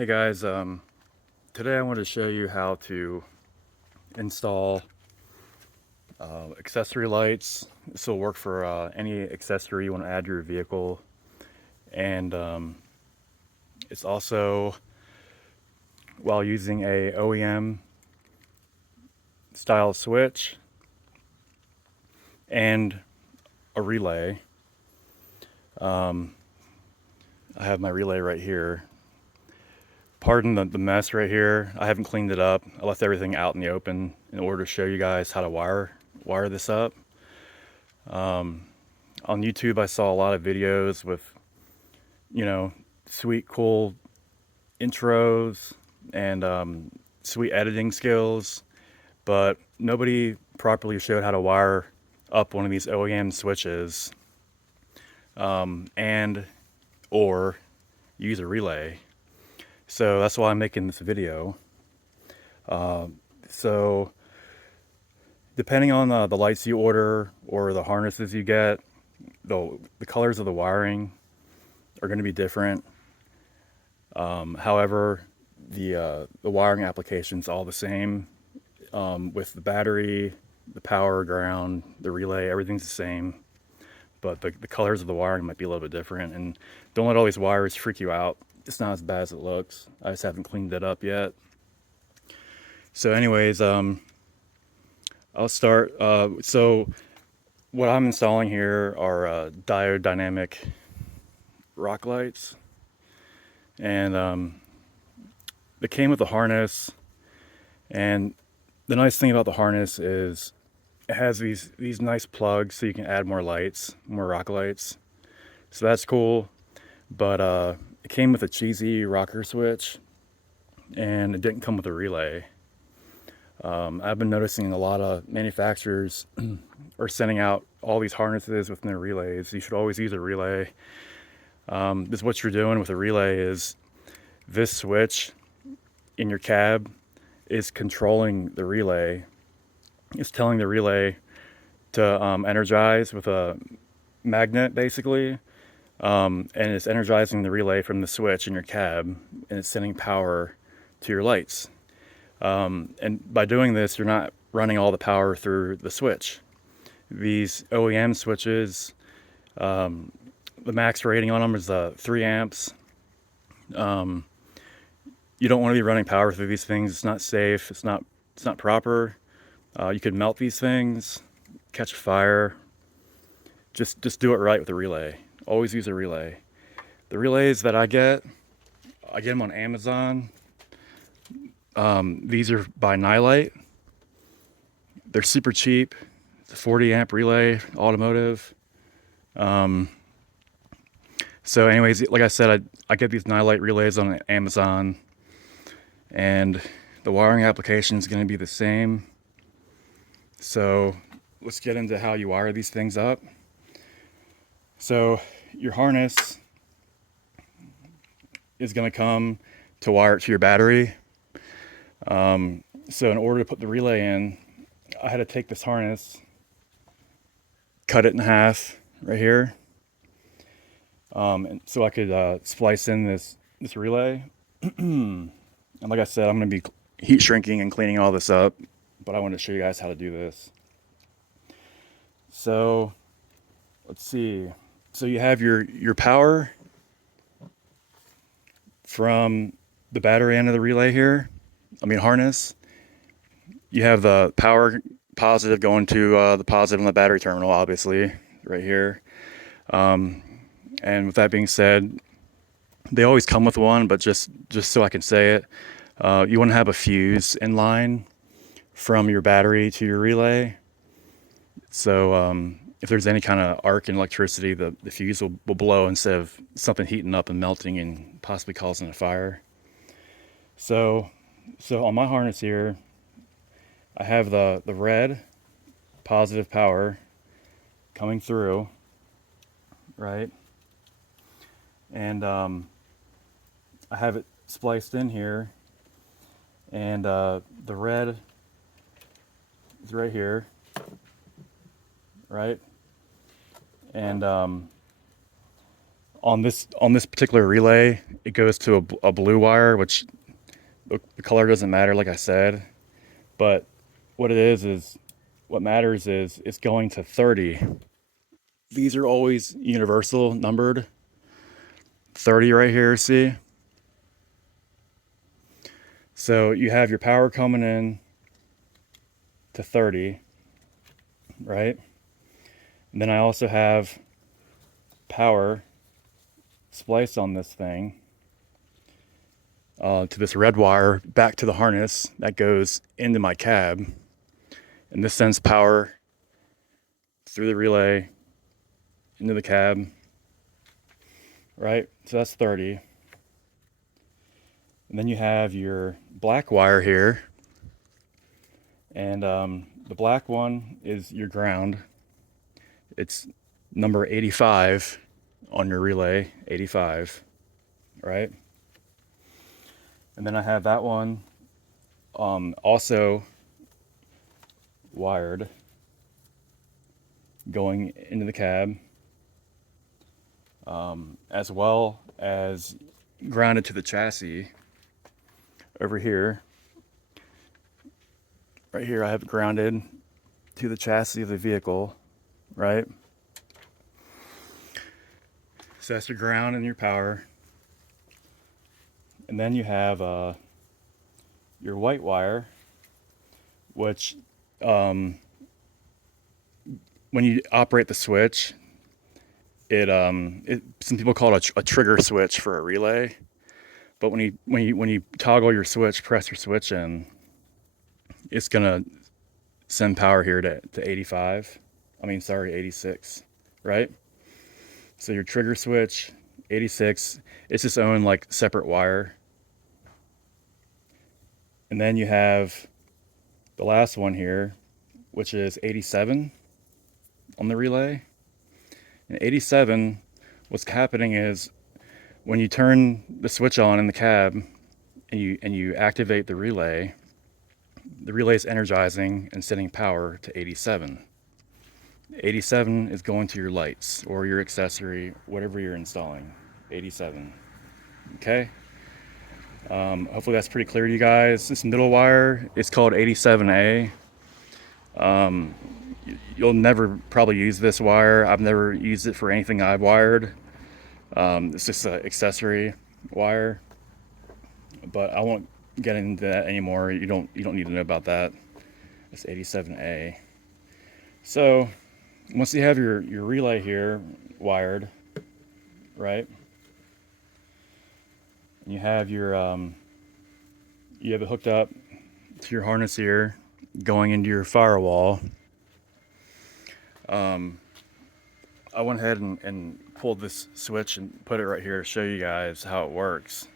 Hey guys, today I want to show you how to install accessory lights. This will work for any accessory you want to add to your vehicle, and it's also while using a OEM style switch and a relay. I have my relay right here. Pardon the mess right here. I haven't cleaned it up. I left everything out in the open in order to show you guys how to wire this up. On YouTube, I saw a lot of videos with, sweet, cool intros and sweet editing skills, but nobody properly showed how to wire up one of these OEM switches and or use a relay. So that's why I'm making this video. So depending on the lights you order or the harnesses you get, the colors of the wiring are going to be different. However, the wiring application's all the same. With the battery, the power, ground, the relay, everything's the same. But the colors of the wiring might be a little bit different. And don't let all these wires freak you out. It's not as bad as it looks. I just haven't cleaned it up yet. So anyways, I'll start. So what I'm installing here are diode dynamic rock lights. And they came with a harness. And the nice thing about the harness is it has these nice plugs so you can add more lights, more rock lights. So that's cool. But it came with a cheesy rocker switch, and it didn't come with a relay. I've been noticing a lot of manufacturers are sending out all these harnesses with no relays. You should always use a relay. This is what you're doing with a relay is this switch in your cab is controlling the relay. It's telling the relay to energize with a magnet, basically. And it's energizing the relay from the switch in your cab, and it's sending power to your lights. And by doing this, you're not running all the power through the switch. These OEM switches, the max rating on them is 3 amps. You don't want to be running power through these things. It's not safe. It's not proper. You could melt these things, catch fire. Just do it right with a relay. Always use a relay. The relays that I get them on Amazon. These are by Nylite. They're super cheap. It's a 40 amp relay, automotive. So anyways, like I said, I get these Nylite relays on Amazon, and the wiring application is going to be the same. So let's get into how you wire these things up. So your harness is going to come to wire it to your battery. So in order to put the relay in, I had to take this harness, cut it in half right here, and so I could splice in this relay. And like I said, I'm going to be heat shrinking and cleaning all this up, but I wanted to show you guys how to do this. So let's see. So you have your power from the battery end of the relay here. Harness. You have the power positive going to the positive on the battery terminal, obviously, right here. And with that being said, they always come with one, but just so I can say it, you want to have a fuse in line from your battery to your relay. So if there's any kind of arc in electricity, the fuse will blow instead of something heating up and melting and possibly causing a fire. So on my harness here, I have the red positive power coming through, right? And I have it spliced in here, and the red is right here, right? And On this particular relay, it goes to a blue wire, which the color doesn't matter, like I said. But what it is what matters is it's going to 30. These are always universal numbered. 30 right here, see? So you have your power coming in to 30, right? And then I also have power spliced on this thing to this red wire back to the harness that goes into my cab. And this sends power through the relay into the cab, right? So that's 30. And then you have your black wire here. And the black one is your ground. It's number 85 on your relay, 85, right? And then I have that one also wired going into the cab, as well as grounded to the chassis over here. Right here I have it grounded to the chassis of the vehicle, right? So that's your ground and your power. And then you have your white wire, which when you operate the switch, some people call it a trigger switch for a relay. But when you toggle your switch, press your switch in, it's gonna send power here to 85. I mean, sorry, 86, right? So your trigger switch, 86, it's its own like separate wire. And then you have the last one here, which is 87 on the relay. And 87, what's happening is when you turn the switch on in the cab and you activate the relay is energizing and sending power to 87. 87 is going to your lights or your accessory, whatever you're installing. 87. Okay? Hopefully that's pretty clear to you guys. This middle wire is called 87A. You'll never probably use this wire. I've never used it for anything I've wired. It's just an accessory wire, but I won't get into that anymore. You don't need to know about that. It's 87A. So once you have your relay here wired, right? And you have your you have it hooked up to your harness here, going into your firewall. I went ahead and pulled this switch and put it right here to show you guys how it works.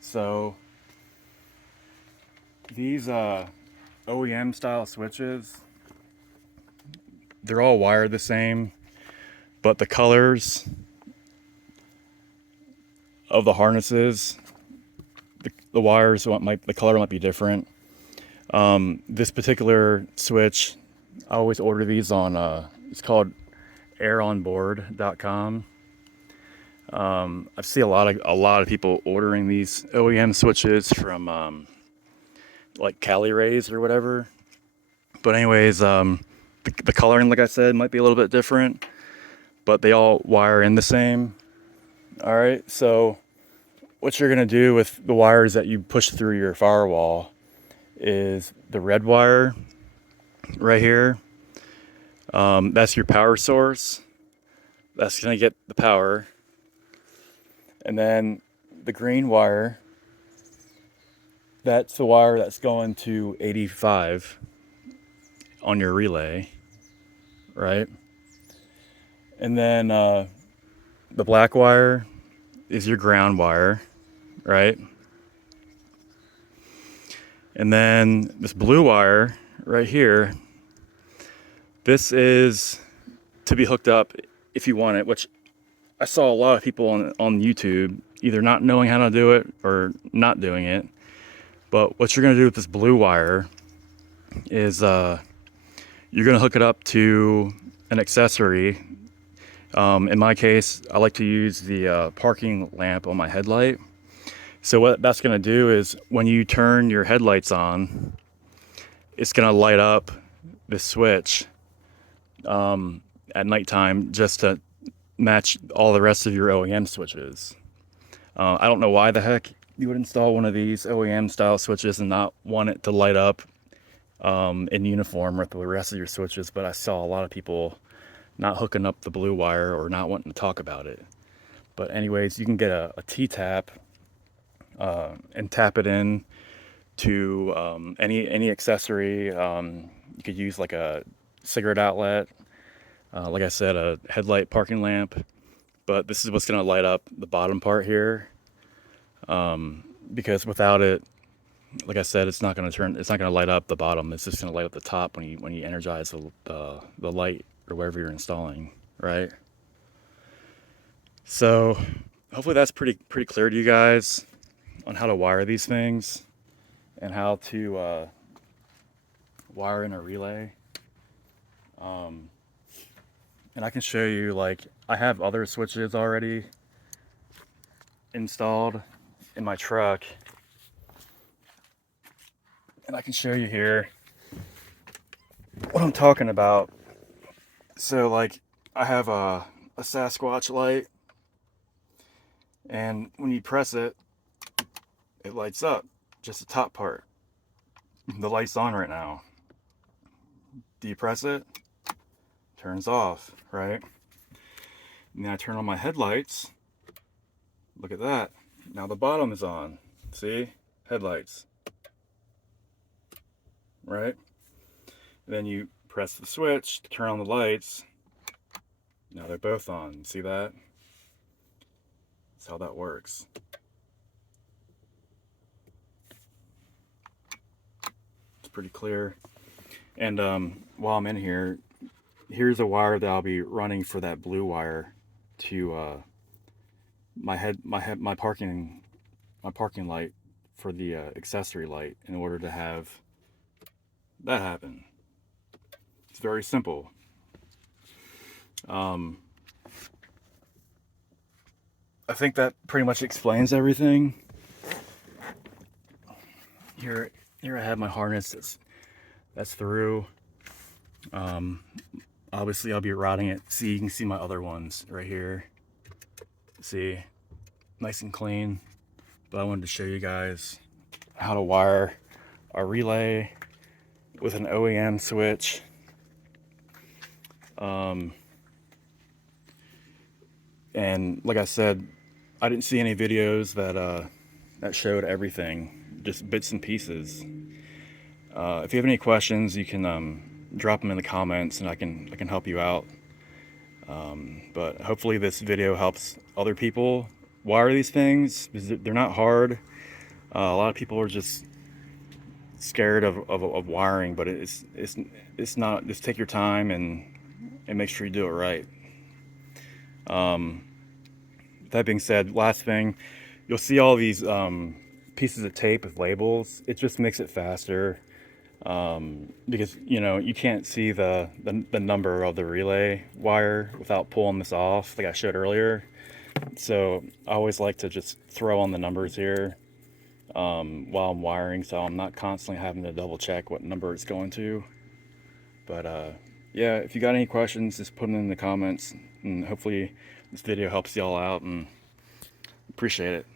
So these OEM style switches, they're all wired the same, but the colors of the harnesses, the wires, the color might be different. This particular switch, I always order these on, it's called aironboard.com. I see a lot of people ordering these OEM switches from like Cali Rays or whatever. But anyways, the coloring, like I said, might be a little bit different, but they all wire in the same. All right, so what you're gonna do with the wires that you push through your firewall is the red wire right here. That's your power source. That's gonna get the power. And then the green wire, that's the wire that's going to 85 on your relay, right? And then the black wire is your ground wire, right? And then this blue wire right here, this is to be hooked up if you want it, which I saw a lot of people on YouTube either not knowing how to do it or not doing it. But what you're gonna do with this blue wire is you're gonna hook it up to an accessory, In my case, I like to use the parking lamp on my headlight. So what that's going to do is when you turn your headlights on, it's going to light up the switch at nighttime just to match all the rest of your OEM switches. I don't know why the heck you would install one of these OEM style switches and not want it to light up in uniform with the rest of your switches, but I saw a lot of people not hooking up the blue wire or not wanting to talk about it. But anyways, you can get a T-tap and tap it in to any accessory. You could use like a cigarette outlet, like I said, a headlight parking lamp, but this is what's going to light up the bottom part here, because without it, like I said, it's not going to light up the bottom. It's just going to light up the top when you energize the light or wherever you're installing, right? So hopefully that's pretty clear to you guys on how to wire these things and how to wire in a relay. And I can show you, like, I have other switches already installed in my truck, and I can show you here what I'm talking about. So like, I have a Sasquatch light, and when you press it, it lights up, just the top part. The light's on right now. Do you press it? Turns off, right? And then I turn on my headlights. Look at that. Now the bottom is on. See? Headlights. Right? Then you press the switch to turn on the lights. Now they're both on. See that? That's how that works. It's pretty clear. And while I'm in here, here's a wire that I'll be running for that blue wire to my parking light for the accessory light in order to have that happen. It's very simple. I think that pretty much explains everything. Here I have my harness that's through. Obviously I'll be routing it. See, you can see my other ones right here. See, nice and clean. But I wanted to show you guys how to wire a relay with an OEM switch. And like I said, I didn't see any videos that showed everything, just bits and pieces. If you have any questions, you can drop them in the comments, and I can help you out. But hopefully this video helps other people wire these things, because they're not hard. A lot of people are just scared of wiring, but it's not. Just take your time and make sure you do it right. That being said, last thing, you'll see all these pieces of tape with labels. It just makes it faster, because you can't see the number of the relay wire without pulling this off like I showed earlier. So I always like to just throw on the numbers here while I'm wiring, so I'm not constantly having to double check what number it's going to. But yeah, if you got any questions, just put them in the comments, and hopefully this video helps y'all out, and appreciate it.